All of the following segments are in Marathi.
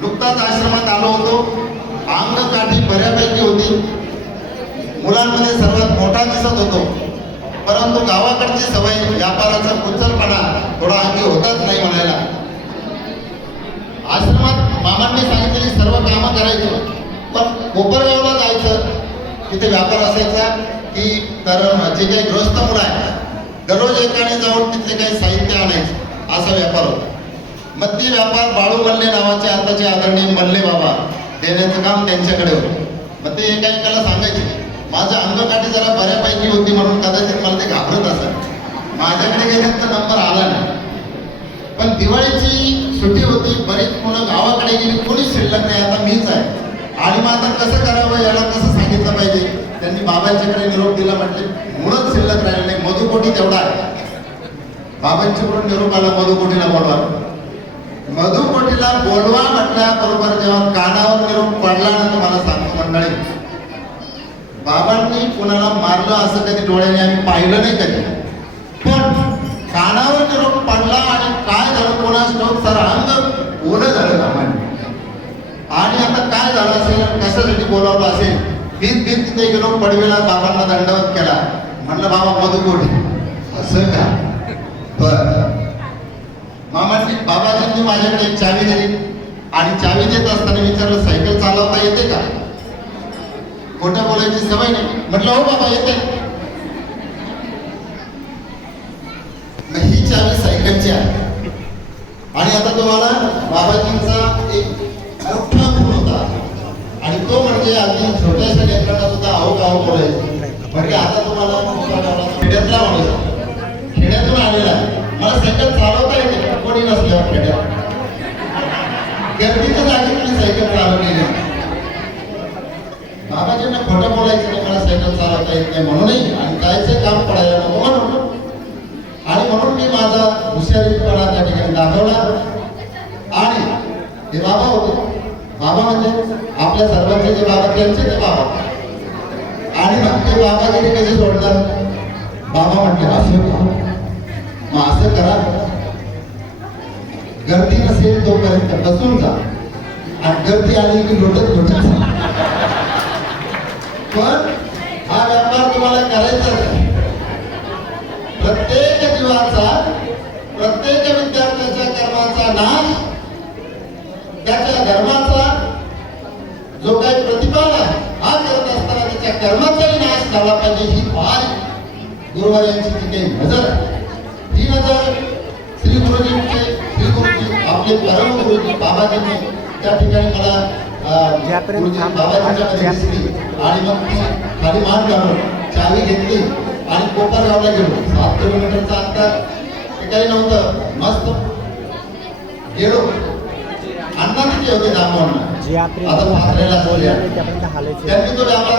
नुकताच आश्रमात आलो होतो. अंगकाठी बऱ्यापैकी होती. मुलांमध्ये सर्वात मोठा दिसत होतो, परंतु गावाकडची सवय व्यापाराचा कुचलपणा थोडा अंगी होताच नाही म्हणायला. आश्रमात मामांनी सांगितलेली सर्व कामं करायची, पण कोपरगावला जायचं, तिथे व्यापार असायचा की तर जे काही गृहस्थ मुलं आहे दररोज एकाने जाऊन तिथले काही साहित्य आणायचं, असा व्यापार होता. मग ती व्यापार बाळू मल्ले नावाचे आताचे आदरणीय मल्ले बाबा देण्याचं काम त्यांच्याकडे होतं. मग ते एकाएकाला सांगायचे. माझं अंगकाठी जरा बऱ्यापैकी होती म्हणून कदाचित मला ते घाबरत असत. माझ्याकडे काही त्यांचा नंबर आला नाही. पण दिवाळीची सुट्टी होती, बरीच मुलं गावाकडे गेली, कोणीच शिल्लक नाही. आता मीच आहे आणि मग आता कसं करावं, याला कसं सांगितलं पाहिजे. त्यांनी बाबांच्याकडे निरोप दिला. म्हटले मुळच शिल्लक राहिले नाही, मधुकोटी तेवढा आहे. बाबांच्याकडून निरोप आला, मधुकोटीला बोलवा. मधुकोटीला बोलवा म्हटल्याबरोबर जेव्हा कानावर निरोप पडला ना, तुम्हाला सांगतो मंडळी, बाबांनी कोणाला मारलं असं कधी डोळ्याने आम्ही पाहिलं नाही कधी. पण कानावर निरोप पडला आणि काय झालं कोणास ठाऊक, सारं अंग ओलं झालं बाबांनी. आणि आता काय झालं असेल, कशासाठी बोलावलं असेल, भीत तिथे गेलो, पडवेला बाबांना दंडवत केला. म्हणलं बाबा मधुकोटी असं का. बर मामांनी बाबाजींनी माझ्याकडे एक चावी दिली आणि चावी देत असताना विचारलं सायकल चालवता येते का. खोटं बोलायची सवय नाही. म्हटलं हो बाबा येते. ही चावी सायकलची आहे. आणि आता तुम्हाला बाबाजींचा एक मोठा गुण होता आणि तो म्हणजे अगदी छोट्याशा लेकरांना सुद्धा आहो गाव बोलायचं. म्हणजे आता तुम्हाला खेड्यातला माणूस, खेड्यातून आलेला, मला सायकल चालवता येते कोणी नसल्यावर खेड्यात. गर्दीच्या जागी तुम्ही सायकल चालवली नाही. बाबाजींना खोटं बोलायचं नाही, मला सायकल चालवता येत नाही म्हणूनही आणि जायचं काम पडायला नको म्हणून. आणि म्हणून मी माझा हुशारीपणा त्या ठिकाणी दाखवला. आणि हे बाबा होते. बाबा म्हणजे आपल्या सर्वांचे जे बाबा त्यांचे ते बाबा. आणि मग ते बाबाजीने कसे सोडतात. बाबा म्हटले असं का, मग असं करा, गर्दी नसेल तोपर्यंत बसून जा आणि गर्दी आली की लोटत लोटत जा. पण हा व्यापार तुम्हाला करायचा आहे. प्रत्येक जीवाचा, प्रत्येक विद्यार्थ्याच्या कर्माचा नाश, त्याच्या धर्माचा जो काही प्रतिपाल आहे हा करत असताना त्याच्या कर्माचाही नाश झाला पाहिजे. ही फार गुरुवाऱ्यांची जी काही नजर आहे, ही नजर श्री गुरुजींचे, श्री गुरुजी आपले परम गुरुजी बाबाजींनी त्या ठिकाणी मला गुरुजी बाबाजींच्या दिसली. आणि मग ती खाली मान घालून चावी घेतली आणि कोपरगावला गेलो. 7 किलोमीटरचं अंतर, ते काही नव्हतं, मस्त गेलो. अण्णा तिथे होते दामोदर, आता फासलेला बोलल्या. त्यांनी तो व्यापार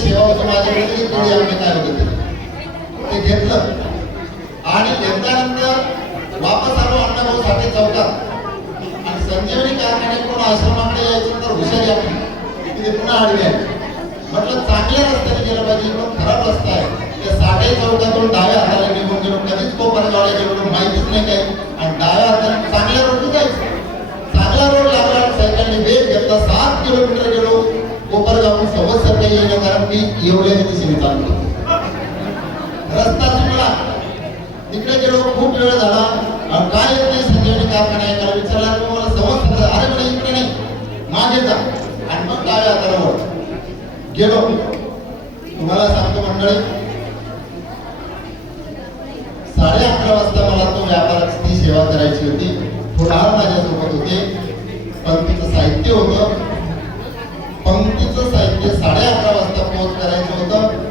सेवा होती माझ्याकडे केली. आम्ही काय होते ते घेतलं आणि घेतल्यानंतर वापस आलो अण्णाभाऊ साठे चौकात. आणि संजीवनी कारखाने कोण आश्रमाकडे यायचं तर हुशारी आपली तिथे पुन्हा आडवी आहे. म्हटलं चांगल्या रस्त्याने गेलं पाहिजे, इकडून खराब रस्ता आहे. त्या साठे चौकातून डाव्या हाताला निघून गेलो. कधीच कोपरगावला गेलो माहितीच नाही काही. आणि डाव्या हाताने चांगल्या रोडने जायचं. चांगला रोड लागला, सायकलने वेग घेतला. 7 किलोमीटर गेलो. कोपरगावून संवत्सर काही येणं, कारण मी येवल्याच्या दिशेने चाललो. रस्ता चुकला, तिकडे गेलो, खूप वेळ झाला. आणि काय येत नाही संजीवनी कारखाना एकाला विचारला, मला संवत्सर, अरे मला इकडे नाही मागे जा. आणि मग डाव्या हाताला गेलो. तुम्हाला सांगतो मंडळी, 11:30 वाजता मला तो व्यापाराची सेवा करायची होती. फुलार माझ्यासोबत होते. पंक्तीचं साहित्य होतं. पंक्तीचं साहित्य 11:30 वाजता पोहोच करायचं होतं.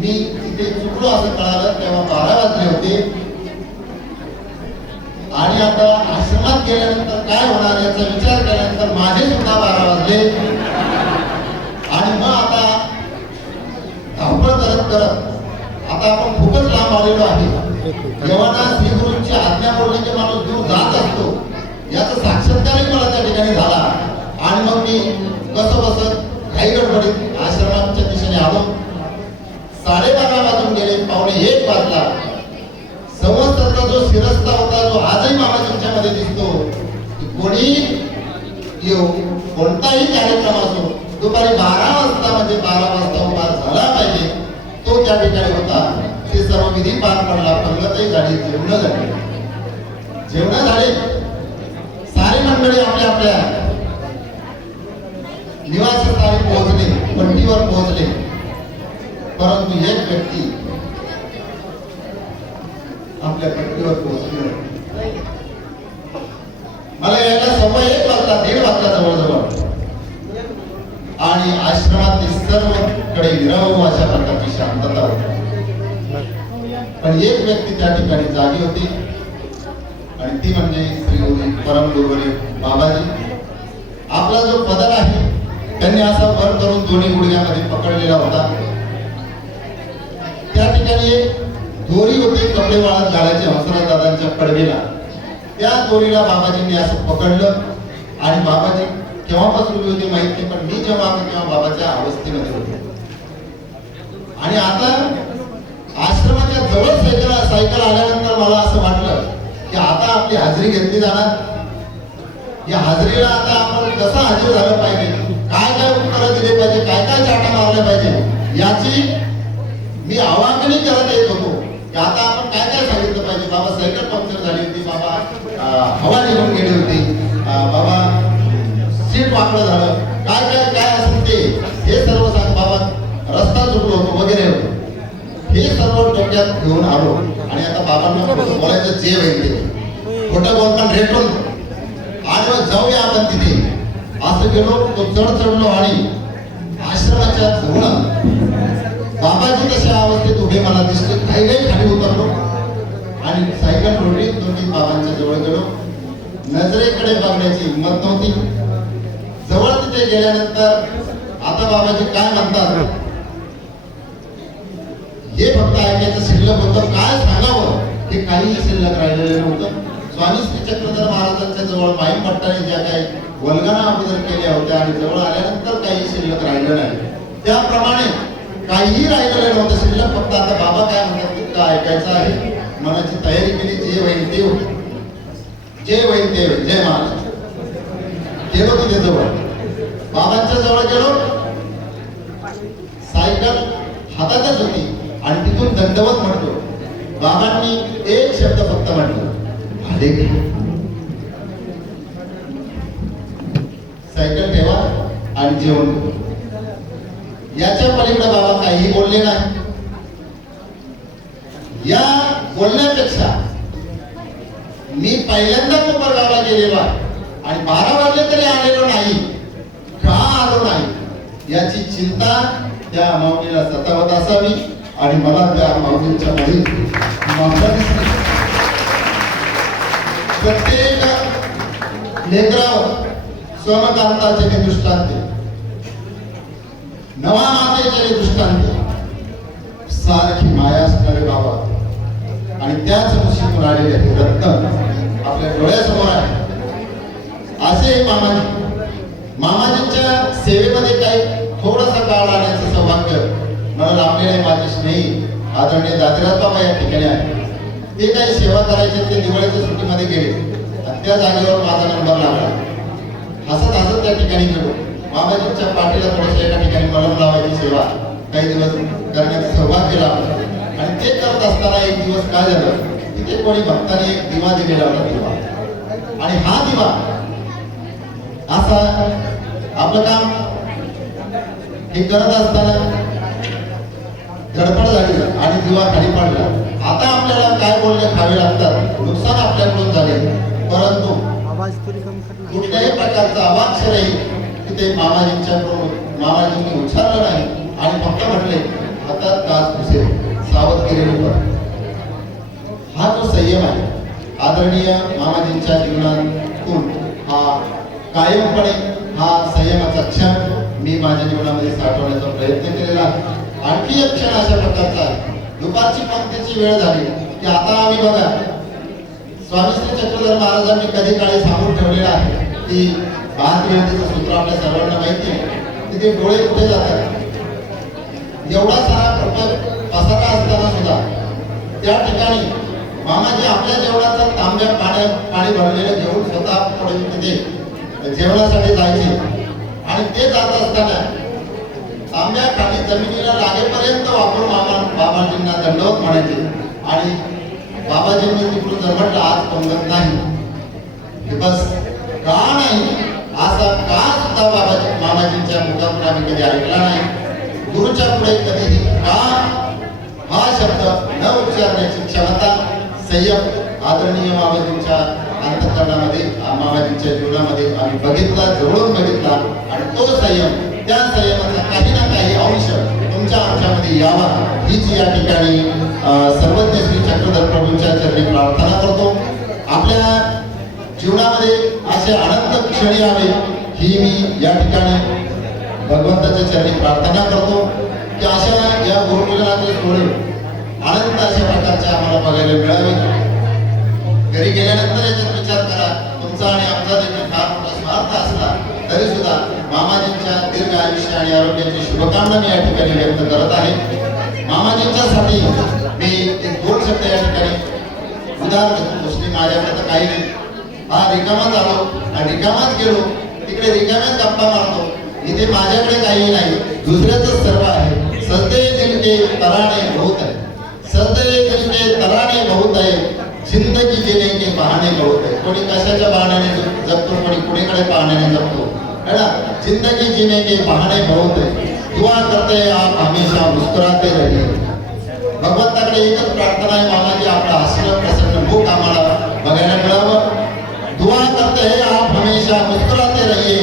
मी तिथे चुकलो असं कळालं तेव्हा 12 वाजले होते. आणि आता आश्रमात गेल्यानंतर काय होणार याचा विचार केल्यानंतर माझे सुद्धा 12 वाजले. आणि मग आता धावपळ करत करत आता आपण खूपच लांब आलेलो आहे. जेव्हा श्री गुरूंची आज्ञा बोलली की माणूस दूर जात असतो, याचा साक्षात्कारही मला त्या ठिकाणी झाला. आणि मग मी कसं बसत घाई गडबडीत आश्रमाच्या दिशेने आलो. 12:30 वाजून गेले, 1:15 वाजला. संवत्सरचा जो शिरस्ता होता, जो आजही मामाजींच्या मध्ये दिसतो, कोणी येऊ, कोणताही कार्यक्रम असो दुपारी 12 वाजता म्हणजे 12 वाजता उभा झाला पाहिजे, तो त्या ठिकाणी होता. ते सर्व विधी पार पडला. पंगतही झाली, जेवण झाली. जेवण झाले, सारी मंडळी आपल्या आपल्या निवासस्थानी पोहोचले, पट्टीवर पोहोचले. परंतु एक व्यक्ती आपल्या पट्टीवर पोहोचले. मला यायला 1:15 वाजता, 1:30 वाजता जवळजवळ. आणि आश्रमात सर्वकडे निरव अशा प्रकारची शांतता होती. पण एक व्यक्ती त्या ठिकाणी जागी होती आणि ती म्हणजे श्री परम गुरुवर्य बाबाजी. आपला जो पदर आहे त्यांनी असा वर करून दोन्ही गुडघ्यामध्ये पकडलेला होता. त्या ठिकाणी एक दोरी होती कपडे वाळत घालायची हंसराज दादांच्या पडवेला. त्या दोरीला बाबाजींनी असं पकडलं आणि बाबाजी केव्हापासून उभी होती माहित नाही, पण मी जेव्हा तेव्हा बाबाच्या अवस्थेमध्ये होतो. आणि आता आश्रमाच्या जवळ सायकल आल्यानंतर मला असं वाटलं की आता आपली हाजरी घेतली जाणार. या हाजरीला आता आपण कसं हजर झालं पाहिजे, काय काय उत्तरं दिले पाहिजे, काय काय चाटा मारल्या पाहिजे, याची मी आवाहनी करत येत होतो की आता आपण काय काय सांगितलं पाहिजे. बाबा सायकल पंक्चर झाली होती, बाबा हवा निघून गेली होती, बाबा सीट वाकडं झालं, काय काय काय असेल ते हे सर्व सांग, बाबा रस्ता चुकलो होतो वगैरे होतो. हे सर्व डोक्यात घेऊन आलो आणि आता बाबांना बोलायचं जे होईल ते खोटं बोलताना रेटून आणि मग जाऊया आपण तिथे असं गेलो. तो चढलो आणि आश्रमाच्या जवळ बाबाजी कशा अवस्थेत उभे मला दिसले. काही खाली उतरलो आणि सायकल रोडली दोन्ही बाबांच्या जवळ गेलो. नजरेकडे बघण्याची हिंमत नव्हती. जवळ तिथे गेल्यानंतर आता बाबाजी काय म्हणतात हे फक्त ऐकायचं शिल्लक होतं. काय सांगावं हे काही शिल्लक राहिलेलं नव्हतं. स्वामी श्री चक्रधर महाराजांच्या जवळ माईम भट्टाने ज्या काही वल्गना अगोदर केल्या होत्या आणि जवळ आल्यानंतर काही शिल्लक राहिलं नाही, त्याप्रमाणे काहीही राहिलेलं नव्हतं शिल्लक. फक्त आता बाबा काय म्हणतात तितकं ऐकायचं आहे. मनाची तयारी केली. जे होईल ते होईल, जे होईल ते होईल. जय महाराज. गेलो तिथे जवळ बाबांच्या जवळ गेलो. सायकल हातातच होती आणि तिथून दंडवत म्हणतो. बाबांनी एक शब्द फक्त म्हटलं, आले की. सायकल ठेवा आणि जेवण करू. याच्या पलीकडे बाबा काही बोलले नाही. या बोलण्यापेक्षा मी पहिल्यांदा कोपरगावला गेलेलो आणि 12 वाजले तरी आलेलो नाही, का आलो नाही याची चिंता त्या माऊलीला सतावत असावी आणि मला त्या माऊलींच्या मध्ये प्रत्येक लेकरावर स्वमकांताचे ते दृष्टांत, नवा मातेचे दृष्टांत, सारखी माया असणारे बाबा आणि त्याच मुशीतून आलेले हे रत्न आपल्या डोळ्यासमोर आहे. असे मामाजींच्या सेवेमध्ये काही थोडासा काळ आल्याचं सौभाग्य मला लाभलेले. माझे स्नेही आदरणीय दातीराज बाबा या ठिकाणी आहे. ते काही सेवा करायचे ते दिवाळीच्या सुट्टीमध्ये गेले आणि त्या जागेवर माझा नंबर लागला. हसत हसत त्या ठिकाणी गेलो. मामाजींच्या पाठीला थोडंसं एका ठिकाणी मलम लावायची सेवा काही दिवस करण्याचं सौभाग्य लाभलं आणि ते करत असताना एक दिवस काय झालं, तिथे कोणी भक्ताने एक दिवा दिलेला होता. दिवा आणि हा दिवा असा आपलं काम हे करत असताना गडबड झाली आणि दिवा खाली पडला. आता आपल्याला काय बोलणे खावे लागतात, नुकसान आपल्याकडून झाले, परंतु कुठल्याही प्रकारचा अवाक्षरही तिथे मामाजींनी उच्चारलं नाही आणि फक्त म्हटले हातात काच पुसेल, सावधगिरीने. हा जो संयम आहे आदरणीय मामाजींच्या जीवनातून हा कायमपणे हा संयमाचा क्षण मी माझ्या जीवनामध्ये साठवण्याचा प्रयत्न केलेला आहे. आणखी एक क्षण अशा प्रकारचा आहे. दुपारची पंक्तीची वेळ झाली की आता आम्ही बघा स्वामी श्री चक्रधर महाराजांनी कधी काळी सांगून ठेवलेलं आहे की भातविधीचं सूत्र आपल्या सर्वांना माहिती आहे. तिथे डोळे कुठे जातात, एवढा सारा पसारा असताना सुद्धा त्या ठिकाणी मामाजी आपल्या जेवणाचा तांब्या पाणी भरलेलं घेऊन स्वतः पुढे तिथे जेवणासाठी जायचे आणि ते जात असताना तांब्या खाली जमिनीला लागेपर्यंत वापरून बाबाजींना दंडवत म्हणायचे आणि बाबाजींनी तिकडून जर म्हटलं आज पंगत नाही की बस का नाही असा का सुद्धा मामाजींच्या मुखातून आम्ही कधी ऐकला नाही. गुरुच्या पुढे कधीही का हा शब्द न उच्चारण्याची क्षमता संयम आदरणीय मामाजींच्या अंतःकरणामध्ये मामाजींच्या जीवनामध्ये आम्ही बघितला, जवळून बघितला आणि तो संयम, त्या संयमाचा काही ना काही अंश तुमच्या आमच्यामध्ये यावा हीच या ठिकाणी सर्वज्ञ श्री चक्रधर प्रभूंच्या चरणी प्रार्थना करतो. आपल्या जीवनामध्ये असे अनंत क्षण यावे ही मी या ठिकाणी भगवंताच्या चरणी प्रार्थना करतो की अशा या गुरुपूजनाचे सोहळे अनंत अशा प्रकारचे आम्हाला बघायला मिळावे. घरी गेल्यानंतर याच्यात विचार करा, तुमचा आणि आमचा देखील फार मोठा स्वार्थ असला तरी सुद्धा मामाजींच्या दीर्घ आयुष्य आणि आरोग्याची शुभकामना मी या ठिकाणी व्यक्त करत आहे. मामाजींच्यासाठी मी एक दोन शब्द या ठिकाणी उदाहरण देतो. दुसरी माझ्याकडे तर काही नाही, हा रिकामाच आलो आणि रिकामाच गेलो, तिकडे रिकाम्यात गप्पा मारतो, इथे माझ्याकडे काही नाही, दुसऱ्याच सर्व आहे. सदे दिल के तराने बहुत है, सदे दिल के तराने बहुत है, जिंदगी जीने के बहाने बहुत है. कोणी कशाच्या बहाण्याने जगतो, कोणी कुणीकडे बहाण्याने जगतो है ना. जिंदगी जीने के बहाने बहुत है, दुआ करते आप हमेशा मुस्कुराते रहिए. भगवंताकडे एकच प्रार्थना आहे, मामाजी आपला हसणं प्रसन्न मुख आम्हाला बघायला मिळावं. दुआ करते हैं आप हमेशा मुस्कुराते रहिए,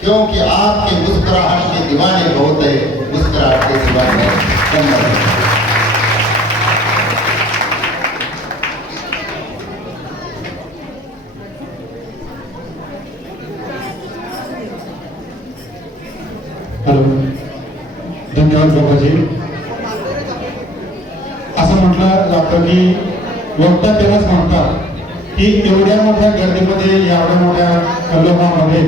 क्योंकि आपके मुस्कुराहट के दीवाने बहुत है, मुस्कुराहट के दीवाने धन्यवाद. हॅलो, धन्यवाद बाबाजी. असं म्हटलं जातं की वक्ता त्यालाच म्हणतात की एवढ्या मोठ्या गर्दीमध्ये, एवढ्या मोठ्या लोकांमध्ये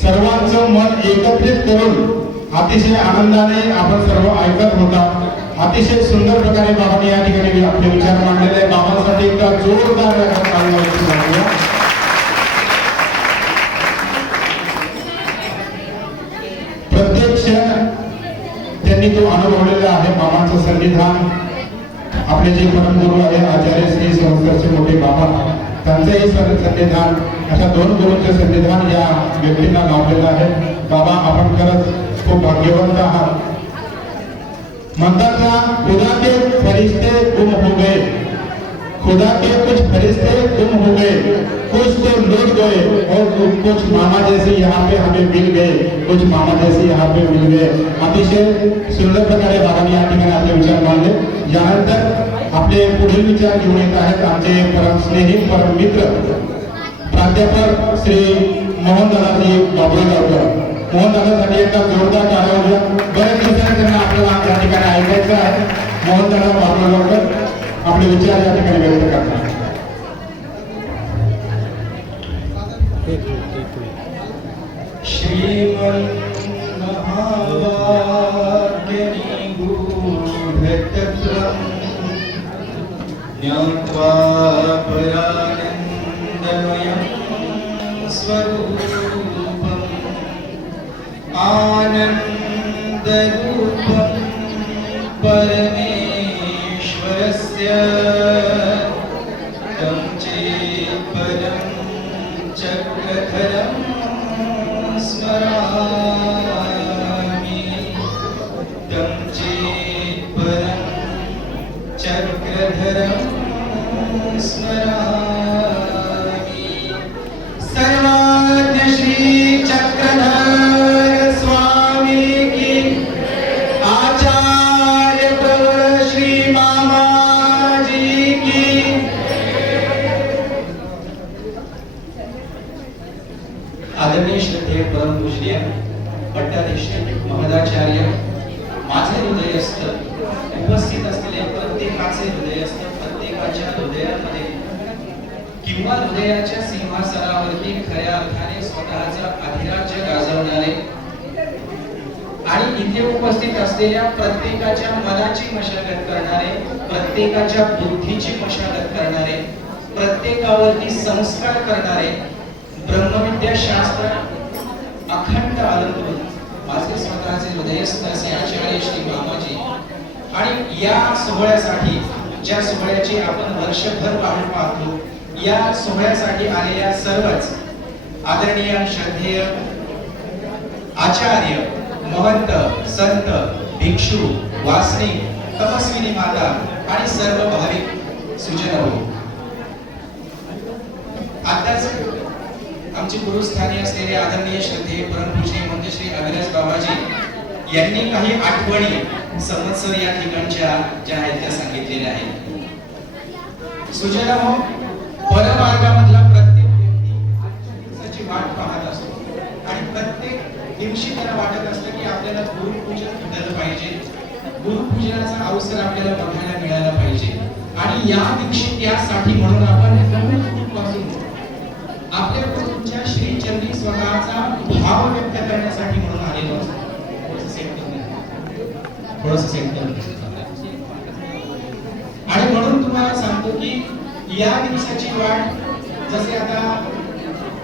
सर्वांचं मन एकत्रित करून अतिशय आनंदाने आपण सर्व ऐकत होता. अतिशय सुंदर प्रकारे बाबांनी या ठिकाणी आपले विचार मांडलेले. बाबांसाठी एकदा जोरदार प्रत्येक क्षण त्यांनी तो अनुभवलेला आहे. बाबांचं सन्निधान, आपले जे परमगुरु आहे आचार्य श्री संस्कारचे मोठे बाबा, त्यांचंही सन्निधान, अशा दोन गुरूंचे सन्निधान या व्यक्तींना लाभलेलं आहे. बाबा, आपण खरंच खूप भाग्यवंत आहात. म्हणतात ना, खुदा के फरिश्ते गुम हो गए, खुदा के कुछ फरिश्ते गुम हो गए, कुछ तो लौट गए और कुछ मामा जैसे यहाँ पे हमें मिल गए, कुछ मामा जैसे यहाँ पे मिल गए. अतिशय सुंदर प्रकारे बाबांनी या ठिकाणी आपले विचार मांडले. यानंतर आपले पुढील विचार घेऊन येत आहेत आमचे परम स्नेही, परम मित्र प्राध्यापक श्री मोहनदादाजी बाबुळगावकर. मोहनदादासाठी एकदा जोरदार टाळ्या वाजवा. बरेच दिवसांनी त्यांना आपल्याला या ठिकाणी ऐकायचं आहे. मोहनदादा बाबुळगावकर आपले विचार या ठिकाणी व्यक्त करतात. श्रीमन् महावाक्यनिगूढतत्त्वम् ज्ञात्वा परानन्दमयं स्वरूपम् आनन्दरूपं परमेश्वरस्य तं चेत्पदं चक्रधरं स्मरामि, तं चेत्पदं चक्रधरं स्मरामि. सर्वज्ञ श्री चक्रधर स्वामी की, आचार्य प्रवर श्री मामाजी की. आदरणीय श्रद्धेय परमपूज्य पट्टाधीश महदाचार्य, माझे हृदयस्थ, उपस्थित असलेले प्रत्येकाचे हृदयस्थ, प्रत्येकाच्या हृदयामध्ये किंवा हृदयाच्या सिंहासनावरती खऱ्या अर्थाने स्वतःचा अधिराज्य गाजवणारे आणि इथे उपस्थित असलेल्या प्रत्येकाच्या मनाची मशागत करणारे, प्रत्येकाच्या बुद्धीची मशागत करणारे, प्रत्येकावरती संस्कार करणारे ब्रह्मविद्या शास्त्र अखंड अलंकृत माझे स्वतःचे हृदयस्थ असे आचार्य श्री मामाजी आणि या सोहळ्यासाठी ज्या सोहळ्याची आपण वर्षभर वाट पाहतो या सोहळ्यासाठी आलेल्या सर्वच आदरणीय श्रद्धेय आचार्य महंत संत भिक्षू वासनिक तपस्विनी माता आणि सर्व भाविक सुजन आताच आमचे गुरुस्थानी असलेले आदरणीय श्रद्धेय परमपूजनीय महंत श्री अविनाश बाबाजी यांनी काही आठवणी संवत्सर या ठिकाणच्या ज्या आहेत त्या सांगितलेल्या आहेत. सुजनाहो, परमार्गामधला प्रत्येक व्यक्ती त्याची वाट पाहत असतो आणि प्रत्येक दिवशी त्याला वाटत असतं की आपल्याला गुरुपूजन झालं पाहिजे, गुरुपूजनाचा अवसर आपल्याला बघायला मिळाला पाहिजे आणि या दिवशी त्यासाठी म्हणून आपण पासून आपल्या गुरूंच्या श्री चरणी स्वतःचा भाव व्यक्त करण्यासाठी म्हणून आलेलो असतो. आणि म्हणून तुम्हाला सांगतो की या दिवसाची वाट जसे आता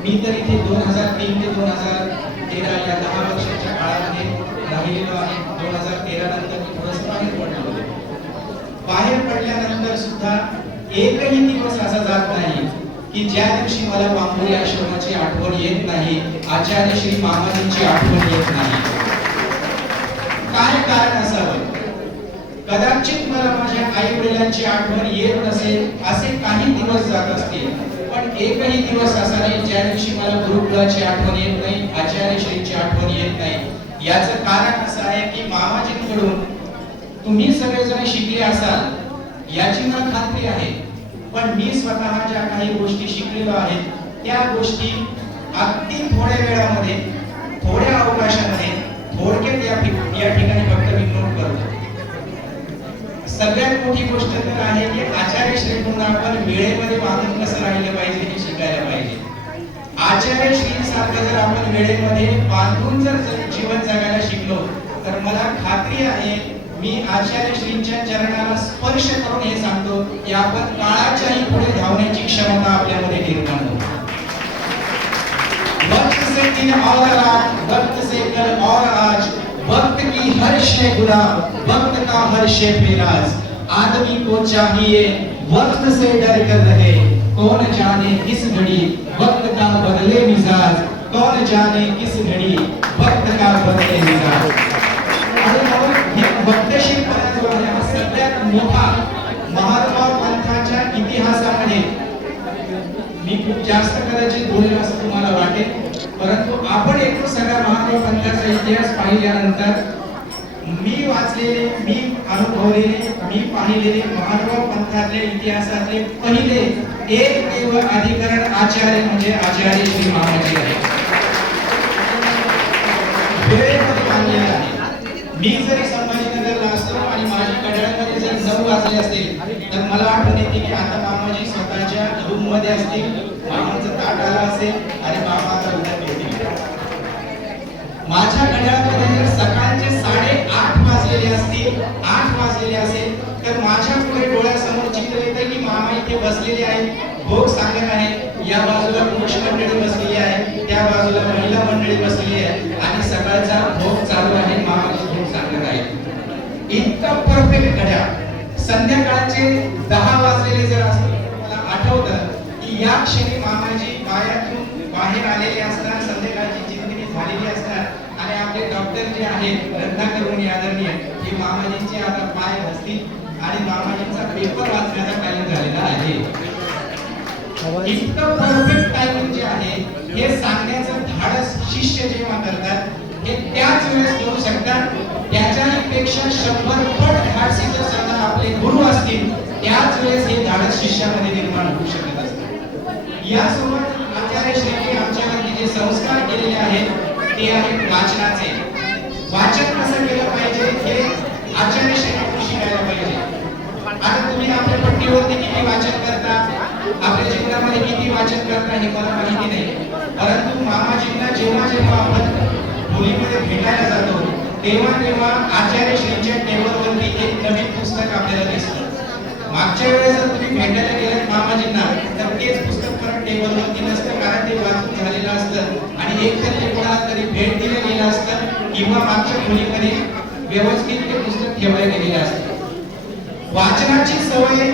मी तर इथे 2003 ते 2013 या 10 वर्षाच्या काळामध्ये राहिलेलो आहे. 2013 नंतर मी थोडंसं बाहेर पडलो. बाहेर पडल्यानंतर सुद्धा एकही दिवस असा जात नाही की ज्या दिवशी मला बांबोरी आश्रमाची आठवण येत नाही, आचार्य श्री मामाजींची आठवण येत नाही. काय कारण असावं? कदाचित मला माझ्या आई वडिलांची आठवण येत नसेल असे काही दिवस जात असतील, पण एकही दिवस असा नाही ज्या दिवशी मला गुरुकुळाची आठवण येत नाही, आचार्य श्रींची आठवण येत नाही. याचं कारण असं आहे की मामाजींकडून तुम्ही सगळेजण शिकले असाल याची मला खात्री आहे, पण मी स्वतः ज्या काही गोष्टी शिकलेलो आहे त्या गोष्टी अगदी थोड्या वेळामध्ये थोड्या अवकाशामध्ये थोडक्यात या ठिकाणी फक्त मी नोट करतो. सगळ्यात मोठी गोष्ट तर आहे की आचार्य श्रींकडून आपण वेळेमध्ये बांधून कसं राहिलं पाहिजे हे शिकायला पाहिजे. आचार्य श्रींसारखं जर आपण वेळेमध्ये बांधून जर जीवन जगायला शिकलो तर मला खात्री आहे मी आचार्य श्रींच्या चरणाला स्पर्श करून हे सांगतो की आपण काळाच्याही पुढे धावण्याची क्षमता आपल्यामध्ये निर्माण होते. वक्त से दिन और रात, वक्त से कल और आज, वक्त की हर शे गुलाम, वक्त का हर शे फेराज. आदमी को चाहिए वक्त से डर कर रहे, कौन जाने किस घड़ी वक्त का बदले मिजाज, कौन जाने किस घड़ी वक्त का बदले मिजाज. वक्तशीरपणा जो आहे हा सगळ्यात मोठा महानुभाव पंथाच्या इतिहासामध्ये मी खूप जास्त कदाचित बोलेल असं तुम्हाला वाटेल, परंतु आपण एकूण सगळ्या महानुभाव पंथाचा इतिहास पाहिल्यानंतर मी वाचलेले, मी अनुभवलेले, मी पाहिलेले महानुभाव पंथातले इतिहासातले पहिले एक देव अधिकरण आचार्य म्हणजे आचार्य श्री मामाजी आहे. वेळेमध्ये मानलेले आहे. मी जरी संभाजीनगरला असतो आणि माझ्या कड्याळमध्ये जर 9 वाजले असतील तर मला आठवण येते की आता मामाजी स्वतःच्या रूम मध्ये असतील, मामाचं ताट आलं असेल आणि मामा आता उद्या भेटतील. माझ्या घड्याळामध्ये जर सकाळचे 8:30 वाजलेले असतील, 8 वाजलेले असेल तर माझ्या पुढे डोळ्यासमोर चित्र येतं की मामा इथे बसलेले आहेत, भोग सांगत आहेत. या बाजूला पुरुष मंडळी बसलेली आहे, त्या बाजूला महिला मंडळी बसलेली आहे आणि सकाळचा भोग चालू आहे, मामाची भोग सांगत आहे. इतका परफेक्ट घड्याळ. संध्याकाळचे 10 वाजलेले जर असतील मला आठवतं की या क्षणी मामाजी पायातून बाहेर आलेले असतात, संध्याकाळची चिंतनी झालेली असतात आणि आपले डॉक्टर जे आहेत रत्नाकरुणी आदरणीय हे मामाजींचे आता पाय घसतील आणि मामाजींचा पेपर वाचण्याचा टाइम झालेला आहे. इतकं परफेक्ट टाइमिंग जे आहे हे सांगण्याचं धाडस शिष्य जेव्हा करतात हे त्याच वेळेस करू शकतात. त्याच्यापेक्षा 100 पट धाडसी जर समजा आपले गुरु असतील त्याच वेळेस हे धाडस शिष्यामध्ये निर्माण होऊ शकत असते. यासोबत आचार्य श्रींनी आमच्यावरती जे संस्कार केलेले आहेत ते आहेत वाचनाचे. वाचन कसं केलं पाहिजे हे आचार्य श्रींकडून शिकायला पाहिजे. आता तुम्ही आपल्या पट्टीवरती किती वाचन करता, आपल्या जीवनामध्ये किती वाचन करता हे मला माहिती नाही, परंतु मामाजींना जेव्हा जेव्हा आपण खोलीमध्ये भेटायला जातो तेव्हा तेव्हा आचार्य श्रींच्या टेबलवरती एक नवीन पुस्तक आपल्याला दिसतं. मागच्या वेळेस जर तुम्ही भेटायला गेलात मामाजींना तर तेच पुस्तक परत टेबलवरती नसतं, कारण ते वाचून झालेलं असतं आणि एक तर ते कोणाला तरी भेट दिलं गेलं असतं किंवा मागच्या खोलीमध्ये व्यवस्थित ते पुस्तक ठेवलं गेलेलं असतं. वाचनाची सवय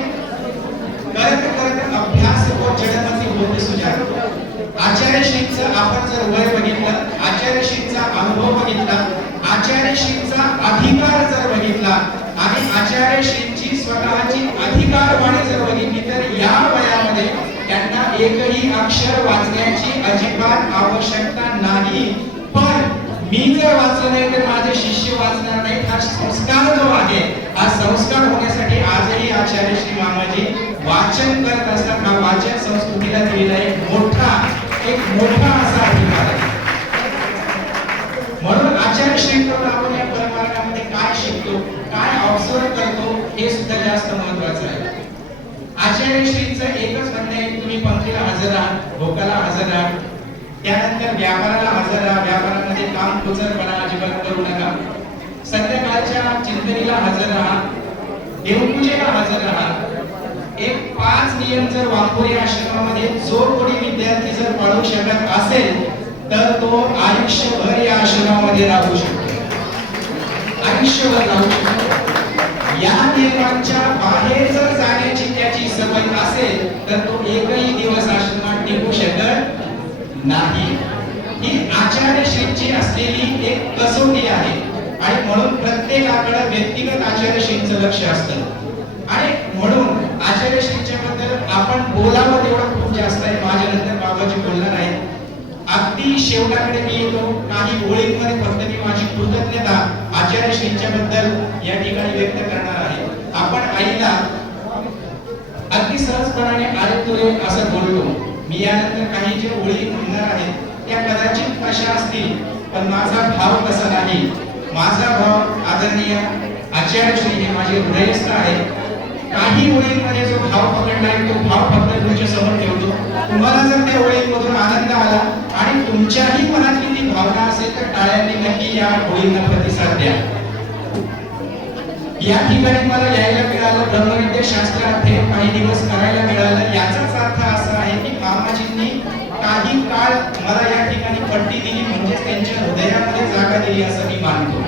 करत करत अभ्यास व जडमती होते सुजाण. आचार्यश्रींचं आपण जर वय बघितलं, आचार्यश्रींचा अनुभव बघितला, आचार्यश्रींचा अधिकार जर बघितला आणि आचार्यश्रींची स्वतःची अधिकारवाणी जर बघितली तर या वयामध्ये त्यांना एकही अक्षर वाचण्याची अजिबात आवश्यकता नाही. पण मी जर वाचलं नाही तर माझे शिष्य वाचणार नाहीत. हा संस्कार जो आहे, हा संस्कार होण्यासाठी आजही आचार्य श्री मामाजी वाचन करत असतात. हा वाचन संस्कृतीला दिलेला एक मोठा असा अधिकार आहे. म्हणून आचार्य श्रींकडून आपण या परमार्गामध्ये काय शिकतो, काय ऑब्झर्व करतो, हे सुद्धा जास्त महत्त्वाचं आहे. आचार्य श्रींचं एकच म्हणणं आहे, तुम्ही पंक्तीला हजर राहा, भोकाला हजर राहा, त्यानंतर व्यापाराला हजर राहा, व्यापारामध्ये काम कुचरपणा अजिबात करू नका, संध्याकाळच्या चिंतनेला हजर राहा, देवपूजेला हजर राहा. एक 5 नियम जर वाकोरी आश्रमामध्ये जो कोणी विद्यार्थी जर पाळू शकत असेल तर तो आयुष्यभर या आश्रमामध्ये राहू शकतो, आयुष्यभर राहू शकतो. या नियमांच्या बाहेर जर जाण्याची त्याची सवय असेल तर तो एकही दिवस आश्रमात टिकू शकत नाही. ही आचार्य श्रींची असलेली एक कसोटी आहे आणि म्हणून प्रत्येकाकडे व्यक्तिगत आचार्य श्रींचं लक्ष असतं. आणि म्हणून आचार्य श्रींच्या बद्दल आपण बोलावं तेवढं खूप जास्त आहे. माझ्यानंतर बाबाजी बोलणार आहेत. अगदी शेवटाकडे मी येतो. काही ओळींमध्ये फक्त मी माझी कृतज्ञता आचार्य श्रींच्या बद्दल या ठिकाणी व्यक्त करणार आहे. आपण आईला अगदी सहजपणाने आले तुरे असं बोलतो. मी यानंतर काही जे ओळी म्हणणार आहेत त्या कदाचित कशा असतील, पण माझा भाव कसा नाही. माझा भाव आदरणीय आचार्य श्री हे माझे हृदयस्थ आहे. काही ओळींमध्ये जो भाव पकडलाय तो भाव फक्त तुमच्या समोर ठेवतो. तुम्हाला जर त्या ओळींमधून आनंद आला आणि तुमच्याही मनातली ती भावना असेल तर टाळ्यांनी नक्की या ओळींना प्रतिसाद द्या. या ठिकाणी मला यायला मिळालं, ब्रह्मविद्या शास्त्रात हे काही दिवस करायला मिळालं. याचाच अर्थ असा आहे की मामाजींनी काही काळ मला या ठिकाणी पट्टी दिली, म्हणजे त्यांच्या हृदयामध्ये जागा दिली असं मी मानतो.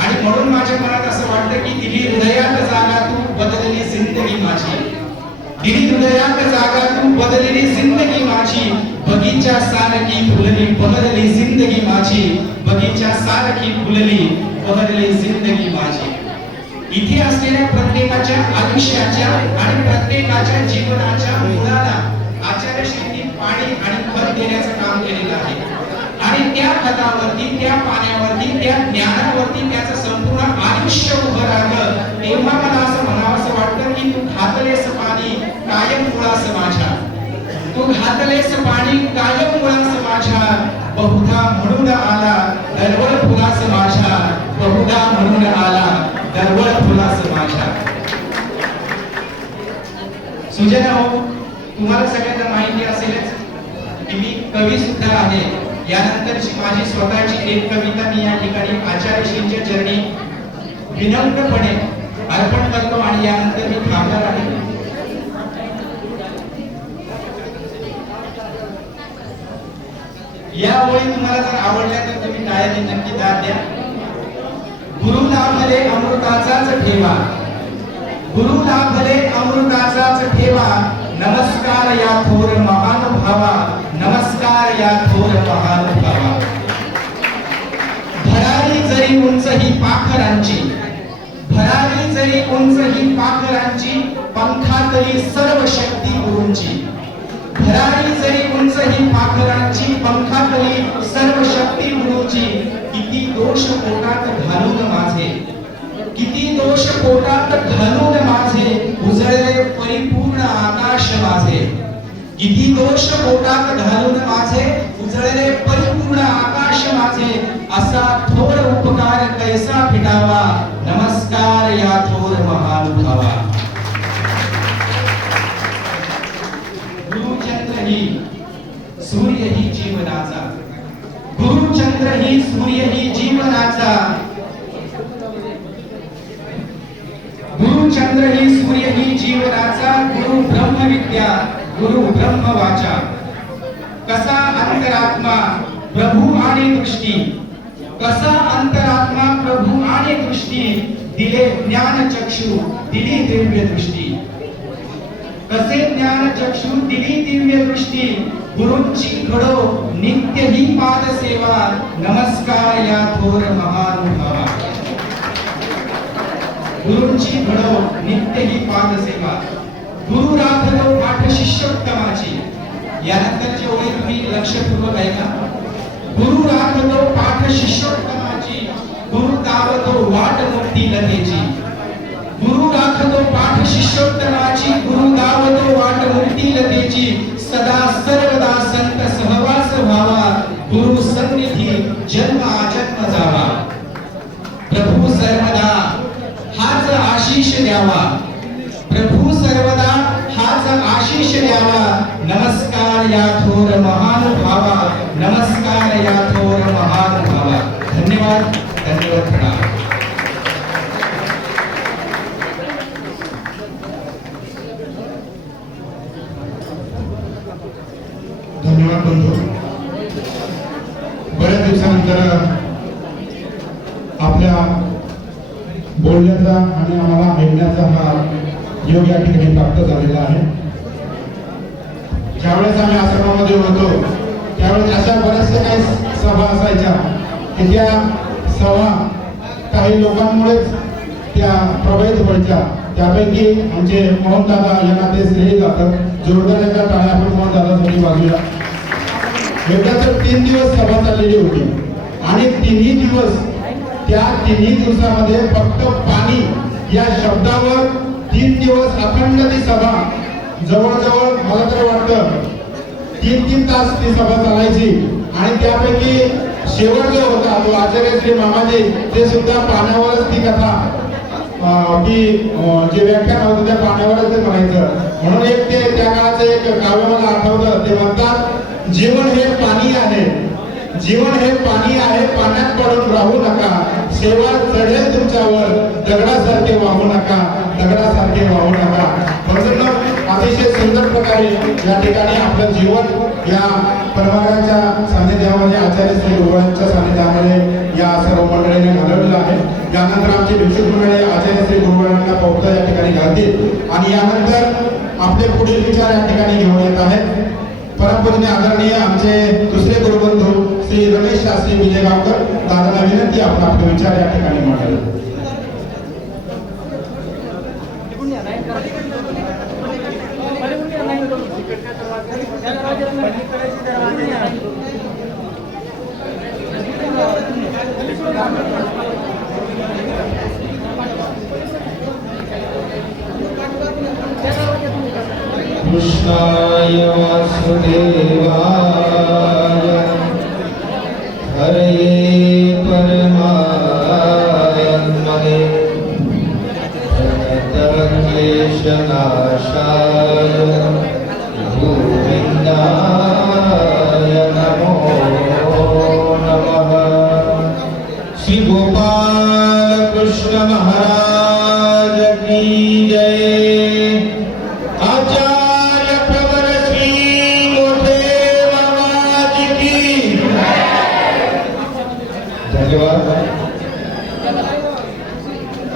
आणि म्हणून माझ्या मनात असं वाटतं की दिली हृदयात जागा तू, बदलली जिंदगी माझी. दिली हृदयात जागा तू, बदलली जिंदगी माझी. बगीचा सारखी फुलली, बदलली जिंदगी माझी. बगीचा सारखी फुलली, बदलली जिंदगी माझी. इथे असलेल्या प्रत्येकाच्या आयुष्याच्या आणि प्रत्येकाच्या जीवनाच्या मुळाला आचार्य श्रींनी पाणी आणि खत देण्याचं काम केलेलं आहे. आणि त्या खतावरती, त्या पाण्यावरती, त्या ज्ञानावरती त्याचं संपूर्ण आयुष्य उभं राहिलं. तेव्हा मला असं म्हणावंसं वाटतं की तू घातलेस पाणी कायम मुळास माझ्या, तू घातलेस पाणी कायम मुळास माझ्या. बहुधा म्हणून आला दरवळ फुलास माझ्या, बहुधा म्हणून आला दरवळ फुलास माझ्या. सुजन हो, तुम्हाला सगळ्यांना माहिती असेलच की मी कवी सुद्धा आहे. यानंतरची माझी स्वतःची एक कविता मी या ठिकाणी आचार्य श्रींच्या चरणी विनम्रपणे अर्पण करतो आणि यानंतर मी थांबणार आहे. या ओळी तुम्हाला जर आवडल्या तर तुम्ही टाळ्यांनी नक्की दाद द्या. गुरु लाभले अमृताचाच ठेवा, गुरु लाभले अमृताचाच ठेवा. नमस्कार या थोर महानुभावा, नमस्कार या थोर महानुभावा. भरारी जरी उंच ही पाखरांची, भरारी जरी उंच ही पाखरांची, पंखातली सर्व शक्ती गुरूंची. भरारी जरी उंच ही पाखरांची, पंखातली सर्व शक्ती गुरूंची. किती दोष पोटात घालून माझे, किती दोष पोटात घालून माझे, उजळले परिपूर्ण आकाश माझे. किती दोष पोटात घालून माझे, उजळले परिपूर्ण आकाश माझे. असा थोर उपकार कैसा फिटावा, नमस्कार या थोर महानुभावा. गुरुचंद्र ही सूर्य ही जीवनाचा, गुरुचंद्र ही सूर्य ही जीवनाचा. गुरुचंद्र ही सूर्य ही जीवनाचा गुरु ब्रह्मविद्या, गुरु ब्रह्म वाचा. कसा अंतरात्मा प्रभू आणि दृष्टी, कसा अंतरात्मा प्रभू आणि दृष्टी, दिले ज्ञान चक्षु दिली दिव्य दृष्टी. कसे ज्ञान चक्षु दिली दिव्य दृष्टी, गुरूंची घडो नित्य ही पाद सेवा. नमस्कार या थोर महानुभावा. गुरूंची घडो नित्य ही पाद सेवा. गुरु राखलो पाठ शिष्योत्तमाची. यानंतरची ओळी तुम्ही लक्षपूर्वक ऐका. गुरु राखलो पाठ शिष्योत्तमाची, गुरु दावतो वाट मुक्ती लतेची. गुरु राखतो पाठ शिष्योत्तमाची, गुरु दावतो वाट मुक्ती लतेची. सदा सर्वदा संत सहवास व्हावा, गुरु सन्निधी जन्म आजन्म जावा. प्रभू सर्वदा हाच आशीष द्यावा, प्रभू सर्वदा हाच आशीष द्यावा. नमस्कार या थोर महानुभावा, नमस्कार या थोर महानुभावा. धन्यवाद, धन्यवाद, प्रणाम. धन्यवाद बंधू. बऱ्याच दिवसानंतर आपल्या बोलण्याचा आणि आम्हाला ऐकण्याचा हा योग या ठिकाणी प्राप्त झालेला आहे. ज्यावेळेस आम्ही आश्रमामध्ये होतो त्यावेळेस अशा बऱ्याचशा काही सभा असायच्या की त्या सभा काही लोकांमुळेच त्या प्रभावित व्हायच्या. त्यापैकी आमचे मोहन दादा यांना ते श्रेय जातं. जोरदार एका टाळ्या आपण मोहन दादासाठी वाजूया. एकदा तर 3 दिवस सभा चाललेली होती आणि तिन्ही दिवस, त्या तिन्ही दिवसामध्ये फक्त पाणी या शब्दावर 3 दिवस अखंड ती सभा, जवळजवळ मला तरी वाटतं 3-3 तास ती सभा चालायची. आणि त्यापैकी शेवट जो होता तो आचार्य श्री मामाजी, ते सुद्धा पाण्यावरच ती कथा की जे व्याख्यान होतं त्या पाण्यावरच ते म्हणायचं. म्हणून एक ते त्या काळाचं एक काव्य मला आठवतं. ते म्हणतात, जीवन हे पाणी आहे, जीवन हे पाणी आहे, पाण्यात पडून राहू नका. सेवा चढेल तुमच्यावर, दगडासारखे वाहू नका, दगडासारखे वाहू नका. म्हणून अतिशय सुंदर प्रकारे या ठिकाणी आपलं जीवन या परमाराच्या सानिध्यामध्ये, आचार्य श्री गुरुवांच्या सानिध्यामध्ये या सर्व मंडळीने घालवलेलं आहे. यानंतर आमचे भिक्षुक मंडळी आचार्य श्री गुरुवांना पौत्ता या ठिकाणी घालतील आणि यानंतर आपले पुढील विचार या ठिकाणी घेऊन येत आहेत. परमपूजनीय आदरणीय आमचे दुसरे गुरुबंधू श्री रमेश शास्त्री विजयगावकर दादांना विनंती आपण आपले विचार या ठिकाणी मांडावे. कृष्णाय वासुदेवाय हरये परमात्मने प्रणतक्लेशनाशाय गोविन्दाय नमो नमः. श्री गोपाल कृष्ण महाराज की जय.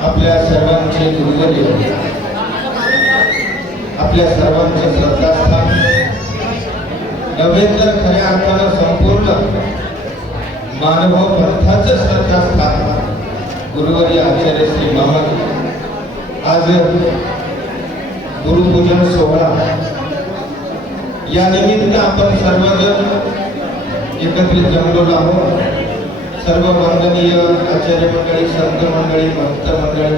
आपल्या सर्वांचे गुरुवर्य, आपल्या सर्वांचे श्रद्धास्थान, नव्हे तर खऱ्या अर्थानं संपूर्ण मानव पंथाचं श्रद्धास्थान गुरुवर्य आचार्य श्री महाराज. आज गुरुपूजन सोहळा या निमित्त आपण सर्वजण एकत्रित जमलो आहोत. सर्व वंदनीय आचार्य मंडळी, संत मंडळी, भक्त मंडळी,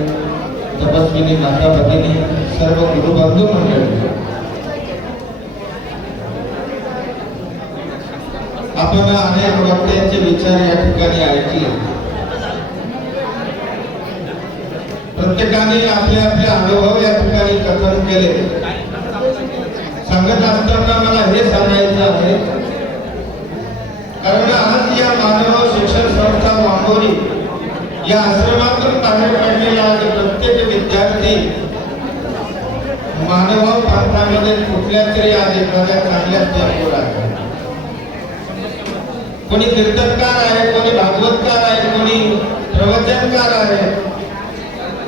तपस्विनी माता भगिनी, सर्व गुरुबंधू मंडळी, आपण अनेक वक्त्यांचे विचार या ठिकाणी ऐकले. प्रत्येकाने आपले आपले अनुभव या ठिकाणी कथन केले. सांगत असताना मला हे सांगायचं आहे, कारण आज या मानव शिक्षण संस्था वांबोरी या आश्रमातून बाहेर पडलेला प्रत्येक विद्यार्थी घरामध्ये कुठल्या तरी आज एखाद्या चांगल्या स्टेजवर आहे. कोणी कीर्तनकार आहे, कोणी भागवतकार आहे, कोणी प्रवचनकार आहे.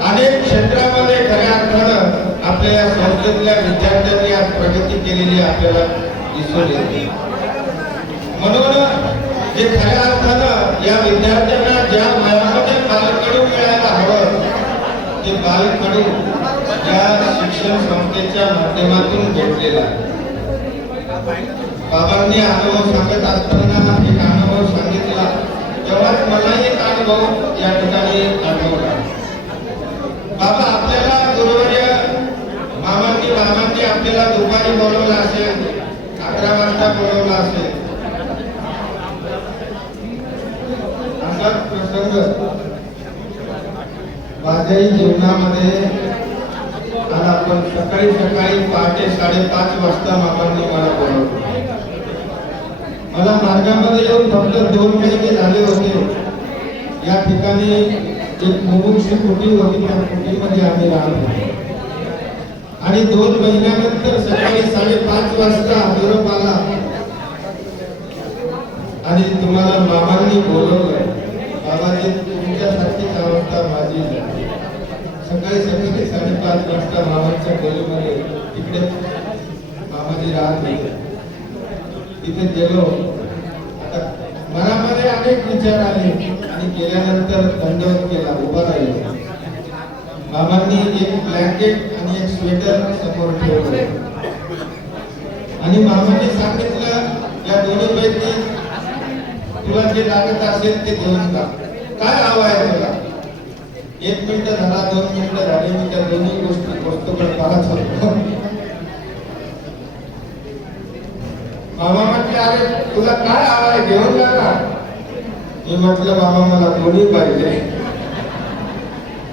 अनेक क्षेत्रामध्ये खऱ्या अर्थानं आपल्या या संस्थेतल्या विद्यार्थ्यांनी आज प्रगती केलेली आपल्याला दिसून येते. म्हणून जे खऱ्या अर्थानं या विद्यार्थ्यांना ज्या वयामध्ये बालकडू मिळायला हवं ते बालकडू या शिक्षण संस्थेच्या माध्यमातून भेटलेला आहे. बाबांनी अनुभव सांगत असताना एक अनुभव सांगितला, तेव्हाच मला एक अनुभव या ठिकाणी आठवला. बाबा आपल्याला गुरुवर्य मामांनी आपल्याला दुपारी बोलवलं असेल, 11 वाजता बोलवलं असेल. असा प्रसंग माझ्याही जीवनामध्ये आज आपण सकाळी पहाटे 5:30 वाजता मामांनी मला बोलवलं. मला मार्गामध्ये येऊन फक्त 2 महिने झाले होते. या ठिकाणी एक मुमुक्षी कुटी होती, त्या कुटीमध्ये आम्ही राहत होतो. आणि 2 महिन्यानंतर सकाळी 5:30 वाजता निरोप आला आणि तुम्हाला मामांनी बोलवलं. बाबाजी तुमच्यासारखीच अवस्था माझी झाली. सकाळी 5:30 वाजता मामांच्या गलीमध्ये तिकडे मामाजी राहत होते. तिथे गेलो. आता मनामध्ये अनेक विचार आले आणि गेल्यानंतर दंडवत केला, उभा राहिलो. मामांनी एक ब्लँकेट आणि एक स्वेटर समोर ठेवलं आणि मामांनी सांगितलं, या दोन्हीपैकी तुला जे लागत असेल ते घेऊन जा. काय हवं आहे तुला? 1 मिनिट झाला, 2 मिनिटं झाली, मी त्या दोन्ही गोष्टी वस्तूकडे पाहत होतो. मामा म्हटले, अरे तुला काय हवं आहे घेऊन जा ना. मी म्हटलं, मामा मला दोन्ही पाहिजे,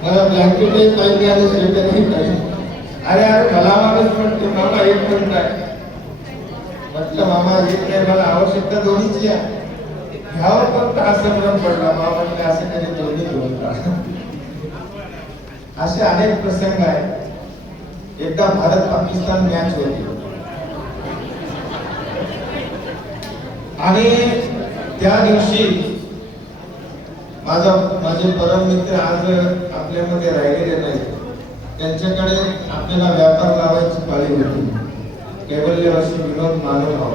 मला ब्लँकेटही पाहिजे आणि स्वेटरही पाहिजे. अरे मला माणूस म्हणतो, मामा 1 मिनिट आहे. म्हटलं मामा एक नाही, मला आवश्यकता दोन्हीची आहे. ह्यावर फक्त असं भ्रम पडला. मामा म्हटले, असं कधी दोन्ही घेऊन जा. असे अनेक प्रसंग आहेत. एकदा भारत पाकिस्तान मॅच होती आणि त्या दिवशी माझे परम मित्र आज आपल्यामध्ये राहिलेले नाही, त्यांच्याकडे आपल्याला व्यापार लावायची पाळी होती. कैवल्यवासी विनोद मानवभाव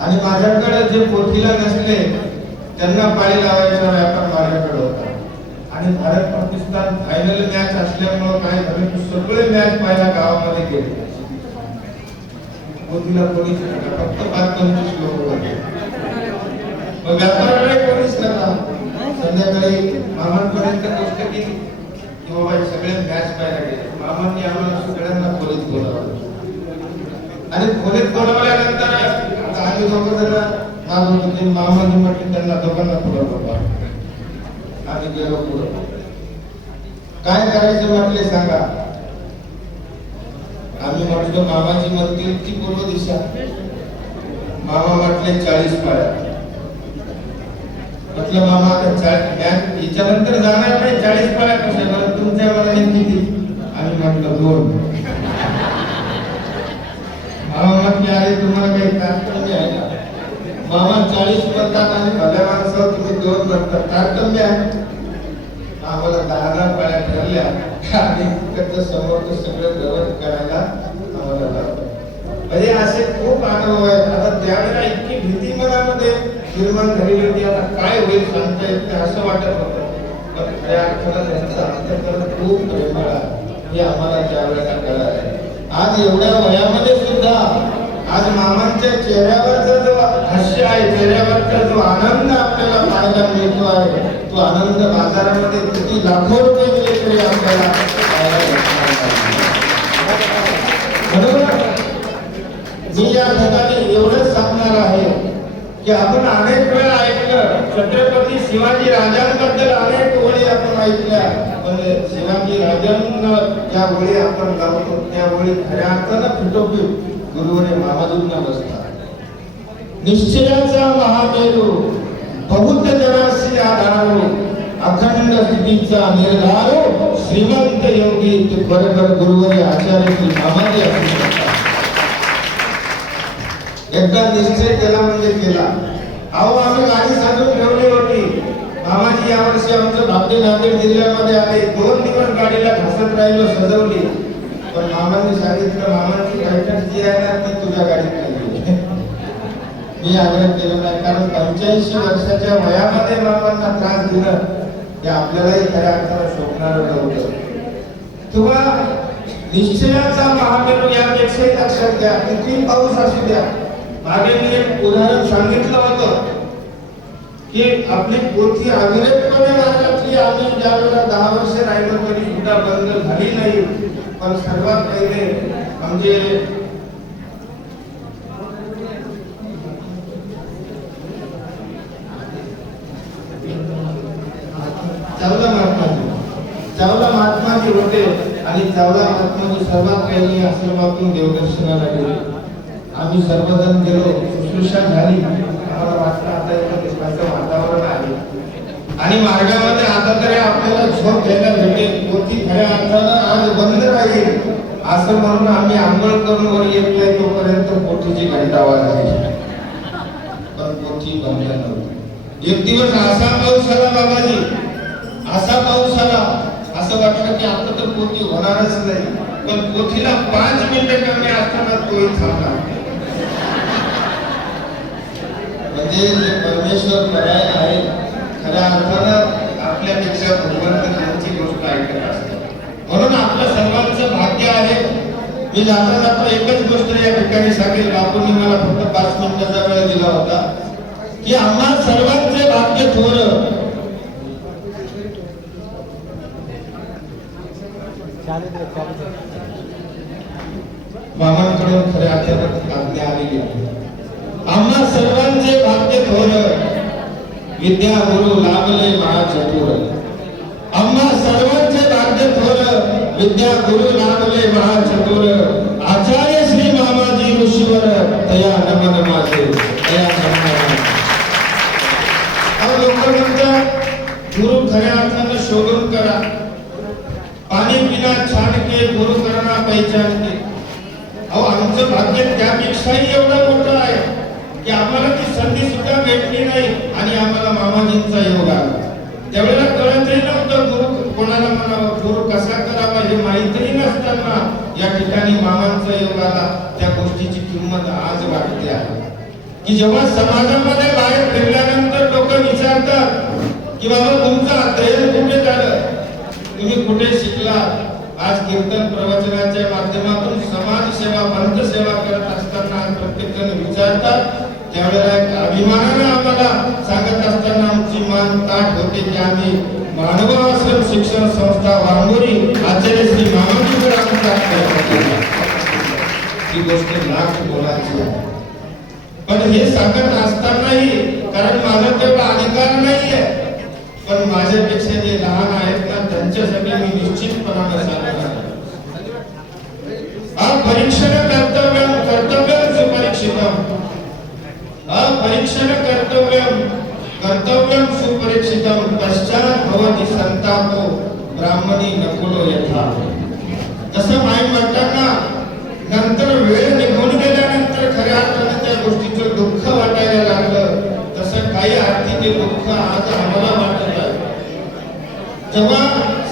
आणि माझ्याकडे जे पोथीला नसले त्यांना पाळी लावायचा व्यापार माझ्याकडे होता. आणि भारत पाकिस्तान फायनल मॅच असल्यामुळे काय झालं, सगळे मॅच पाहायला गावामध्ये गेले. पोथीला कोणीच नव्हता, फक्त 5-25 लोक होते. मग व्यापाराकडे कोणीच नव्हता. संध्याकाळी मामांपर्यंत गोष्ट केली की बाबा सगळे मॅच पाहायला गेले. मामांनी आम्हाला सगळ्यांना खोलीत बोलावलं आणि खोलीत बोलावल्यानंतर आम्ही दोघं जण मागून होते. मामांनी म्हटले त्यांना दोघांना पुढं बोलवा. आम्ही गेलो पुढं. काय करायचं म्हटले सांगा. आम्ही म्हटलं मामाची म्हणतील ती पूर्व दिशा. मामा म्हटले 40 पाया. म्हटलं मामा हिच्यानंतर जाणार नाही, 40 पाया कशा बरं तुमच्या मनाने किती? आम्ही म्हटलं 2. मामा म्हटले, अरे तुम्हाला काही तारतम्य आहे का? मामा 40 म्हणतात आणि भल्या माणसावर तुम्ही 2 म्हणतात, तारतम्य आहे. आम्हाला 10 पाया ठरल्या आणि तिकडचं समोरचं सगळं गवत करायला आम्हाला लागलं. म्हणजे असे खूप अनुभव आहेत. आता त्यावेळेला इतकी भीती मनामध्ये निर्माण झालेली होती, आता काय होईल सांगता येत नाही असं वाटत होतं. पण खऱ्या अर्थानं त्यांचं अंतःकरण खूप प्रेमळ आहे हे आम्हाला त्यावेळेला कळालं. आज एवढ्या वयामध्ये सुद्धा आज मामांच्या चेहऱ्यावरचा जो हास्य आहे, चेहऱ्यावरचा जो आनंद आपल्याला पाहायला मिळतो आहे, तो आनंद बाजारामध्ये किती लाखो रुपये दिले तरी आपल्याला म्हणून मी या ठिकाणी एवढंच सांगणार आहे की आपण अनेक वेळा ऐकलं छत्रपती शिवाजी राजांबद्दल अनेक ओळी आपण ऐकल्या, पण शिवाजी राजांना ज्या ओळी आपण गावतो त्या ओळी खऱ्या अर्थानं फिटोफिट गुरुवरे मामाजींना बसतात. निश्चयाचा महामेरू बहुत जनासी आधारो अखंड स्थितीचा निर्धारो श्रीमंत योगी ते बरोबर गुरुवरी आचार्य श्री मामाजी असू शकतात. एकदा निश्चय केला म्हणजे केला. अहो आम्ही गाडी साधून ठेवली होती. मामाजी यावर्षी आमचं भाग्य नांदेड जिल्ह्यामध्ये आले. 2 दिवस गाडीला घासत राहिलो, सजवली. पण मामांनी सांगितलं मामाची बैठक जी आहे ना ती तुझ्या गाडीत नाही. मी आग्रह केला नाही, कारण 85 वर्षाच्या वयामध्ये मामांना त्रास दिलं हे आपल्यालाही खऱ्या अर्थानं शोभणारं नव्हतं. किंवा निश्चयाचा महामेरू यापेक्षाही लक्षात घ्या, किती पाऊस असू द्या. मागे मी एक उदाहरण सांगितलं होतं की आपली पोथी अविरतपणे वाचली. आम्ही ज्यावेळेला 10 वर्ष राहिलो तरी सुद्धा बंद झाली नाही. पण सर्वात पहिले म्हणजे चावला महात्माजी होते आणि चावला महात्माजी सर्वात पहिले आश्रमातून देवदर्शनाला गेले. आम्ही सर्वजण गेलो, शुश्रूषा झाली. आम्हाला वाटलं आता एका वातावरण आहे आणि मार्गामध्ये आता तरी आपल्याला झोप घ्यायला भेटेल. पोथी खऱ्या अर्थानं आज बंद राहील असं म्हणून आम्ही आंघोळ करून वर येत नाही तोपर्यंत पोथीची घंटा वाजली. पण पोथी बंद नव्हती. एक दिवस असा पाऊस आला बाबाजी, असा पाऊस आला, असं वाटलं की आता तर पोथी होणारच नाही. पण पोथीला 5 मिनिटं कमी असताना तोही थांबला. म्हणजे जे परमेश्वर करायला आहे खऱ्या अर्थानं आपल्यापेक्षा भगवंत त्यांची गोष्ट ऐकत असते. म्हणून आपलं सर्वांचं भाग्य आहे. मी जाता जाता एकच गोष्ट या ठिकाणी सांगेल. बापूंनी मला फक्त 5 मिनिटाचा वेळ दिला होता की आम्हा सर्वांचे भाग्य थोर. मामांकडून खऱ्या अर्थानं आज्ञा आलेली आहे. आम्हा सर्वांचे भाग्य थोर, विद्या गुरु लाभले महाचतुर. आम्हा सर्वांचे भाग्य थोर, विद्या गुरु लाभले महाचतुर. आचार्य श्री मामाजी ऋषीवर तया नमन माझे, तया नमन. लोक म्हणतात गुरु खऱ्या अर्थानं शोधून करा. पाणी पिना छान के गुरु करना पहिचान के. अहो आमचं भाग्य त्यापेक्षाही एवढं मोठं आहे की आम्हाला ती संधी सुद्धा भेटली नाही आणि आम्हाला मामाजींचा योग आला. त्यावेळेला कळतही नव्हतं गुरु कोणाला म्हणावं, गुरु कसा करावा हे माहितीही नसताना या ठिकाणी मामांचा योग आला. त्या गोष्टीची किंमत आज वाटते आहे की जेव्हा समाजामध्ये बाहेर फिरल्यानंतर लोक विचारतात की बाबा तुमचं अध्ययन कुठे झालं, तुम्ही कुठे शिकला. आज कीर्तन प्रवचनाच्या माध्यमातून समाज सेवा, पंथ सेवा करत असताना प्रत्येक जण विचारतात. त्यावेळेला एक अभिमानानं आम्हाला सांगत असताना आमची मान ताठ होते की आम्ही मानवाश्रम शिक्षण संस्था वांगोरी आचार्य श्री मामाजींवर ही गोष्ट लाख बोलायची आहे. पण हे सांगत असतानाही, कारण माझा तेवढा अधिकार नाहीये, पण माझ्यापेक्षा जे लहान आहेत ना त्यांच्यासाठी मी निश्चितपणाने सांगणार. परीक्षण कर्तव्यम कर्तव्यम सुपरीक्षितम. परीक्षण कर्तव्यम कर्तव्यम सुपरीक्षितम. पश्चात भवति संतापो ब्राह्मणी नकुलो यथा. जसं माई म्हणताना नंतर वेळ निघून गेल्यानंतर खऱ्या अर्थाने त्या गोष्टीचं दुःख वाटायला लागलं, तसं काही अर्थी ते दुःख आज आम्हाला वाटत आहे. जेव्हा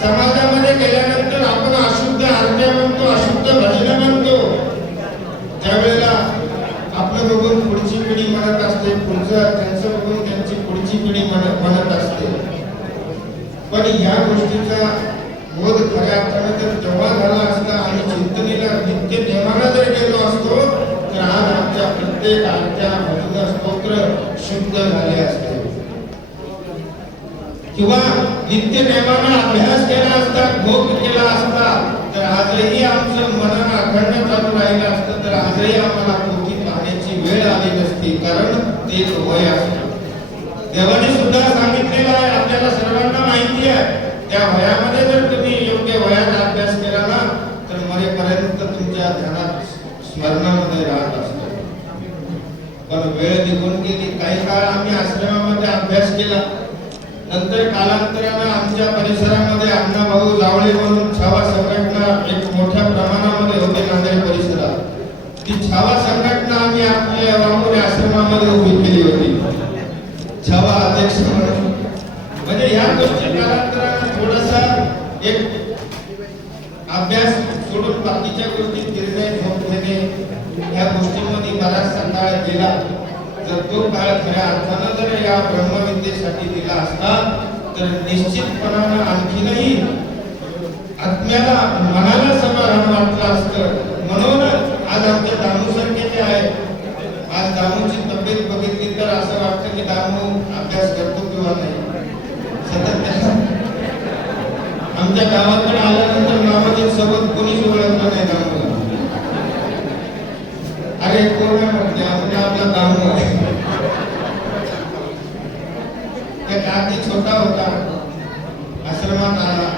समाजामध्ये गेल्यानंतर आपण अशुद्ध आरत्या म्हणतो, अशुद्ध भजन म्हणतो, त्यावेळेला आपलं बघून पुढची पिढी म्हणत असते, पुढचं त्यांचं बघून त्यांची पुढची पिढी म्हणत असते. पण या गोष्टीचा बोध खऱ्या अर्थाने जर तेव्हा झाला असता आणि चिंतनेला नित्य नेमाला जर गेलो असतो तर आज आमच्या प्रत्येक आरत्या भजन स्तोत्र शुद्ध झाले असते. किंवा नित्य नेमानं अभ्यास केला असता, भोग केला असता तर आजही आमचं मनन अखंड चालू राहिलं असतं, तर आजही आम्हाला पोथी पाहण्याची वेळ आली नसती. कारण ते वय असतं. देवाने सुद्धा सांगितलेलं आहे, आपल्याला सर्वांना माहिती आहे, त्या वयामध्ये जर तुम्ही योग्य वयात अभ्यास केला ना तर मरेपर्यंत तुमच्या ध्यानात स्मरणामध्ये राहत असतो. पण वेळ निघून गेली. काही काळ आम्ही आश्रमामध्ये अभ्यास केला. नंतर कालांतराने आमच्या परिसरामध्ये अण्णाभाऊ जावळे म्हणून छावा संघटना एक मोठ्या प्रमाणामध्ये होते नांदेड परिसरात. ती छावा संघटना आम्ही आपल्या वामोरे आश्रमामध्ये उभी केली होती, छावा अध्यक्ष म्हणून. म्हणजे या गोष्टी कालांतराने थोडासा एक अभ्यास सोडून बाकीच्या गोष्टी निर्णय घेणे या गोष्टींमध्ये बराचसा काळ गेला. जर तो काळ खऱ्या अर्थानं जर या ब्रह्मविद्येसाठी दिला असता तर निश्चितपणानं आणखीनही आत्म्याला मनाला समाधान वाटलं असतं. म्हणून आज आमच्या दामू सारखे जे आहे, आज दामूची तब्येत बघितली तर असं वाटतं की दामू अभ्यास करतो किंवा नाही. सतत आमच्या गावाकडे आल्यानंतर मामाजी सोबत कोणीच ओळखलं नाही दामूला. अरे कोण आहे म्हटले, आपला दामू आहे. काकी छोटा होता, आश्रमात आला,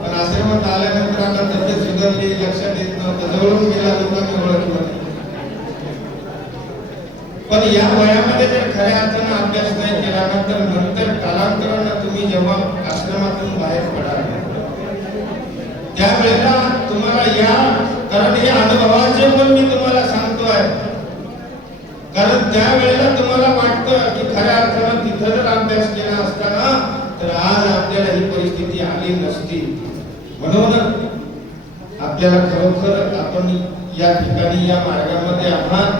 पण आश्रमात आल्यानंतर आता तब्येत सुधारली, लक्षात येत नव्हतं, जवळून गेला, लोकांनी ओळखलं. पण या वयामध्ये जर खऱ्या अर्थानं अभ्यास नाही केला ना तर नंतर कालांतरानं तुम्ही जेव्हा आश्रमातून बाहेर पडाल त्यावेळेला तुम्हाला या, कारण हे अनुभवाचे पण मी तुम्हाला सांगतोय, कारण त्यावेळेला तुम्हाला वाटतं की खऱ्या अर्थानं तिथं जर अभ्यास केला असता ना तर आज आपल्याला ही परिस्थिती आली नसती. म्हणून आपल्याला खरोखर आपण या ठिकाणी या मार्गामध्ये आहात,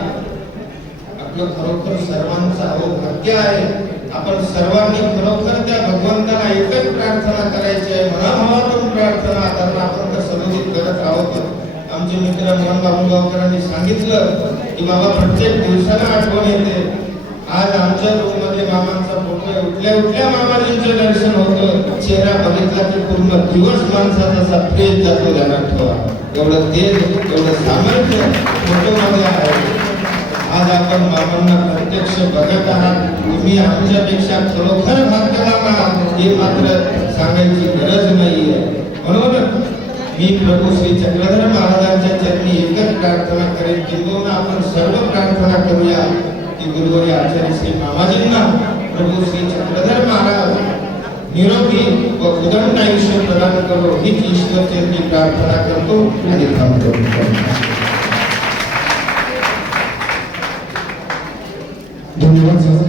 आपलं खरोखर सर्वांचं भाग्य आहे. आपण सर्वांनी खरोखर त्या भगवंताला एकच प्रार्थना करायची आहे, मनाभावातून प्रार्थना. कारण आपण तर सलोचित करत आहोत. आमचे मित्र मोहन बाबूगावकरांनी सांगितलं की बाबा प्रत्येक दिवसाला आठवण येते. आज आमच्या रूम मध्ये मामांचा फोटो आहे, उठल्या उठल्या मामाजींचं दर्शन होतं. चेहरा बघितला की पूर्ण दिवस माणसाचा असा फ्रेश जातो. ध्यानात ठेवा, एवढं तेज, एवढं सामर्थ्य फोटो मध्ये आहे. आज आपण मामांना प्रत्यक्ष बघत आहात. तुम्ही आमच्यापेक्षा खरोखर भाग्यवान आहात हे मात्र सांगायची गरज नाहीये. म्हणून मी प्रभू श्री चक्रधर महाराजांच्या चरणी एकच प्रार्थना करेन, किंवा आपण सर्व प्रार्थना करूया की गुरुवर्य आचार्य श्री मामाजींना प्रभू श्री चक्रधर महाराज निरोगी व उदंड आयुष्य प्रदान करो हीच ईश्वर चरणी प्रार्थना करतो आणि थांबतो. धन्यवाद सर.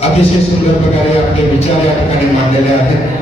अतिशय सुंदर प्रकारे आपले विचार या ठिकाणी मांडलेले आहेत.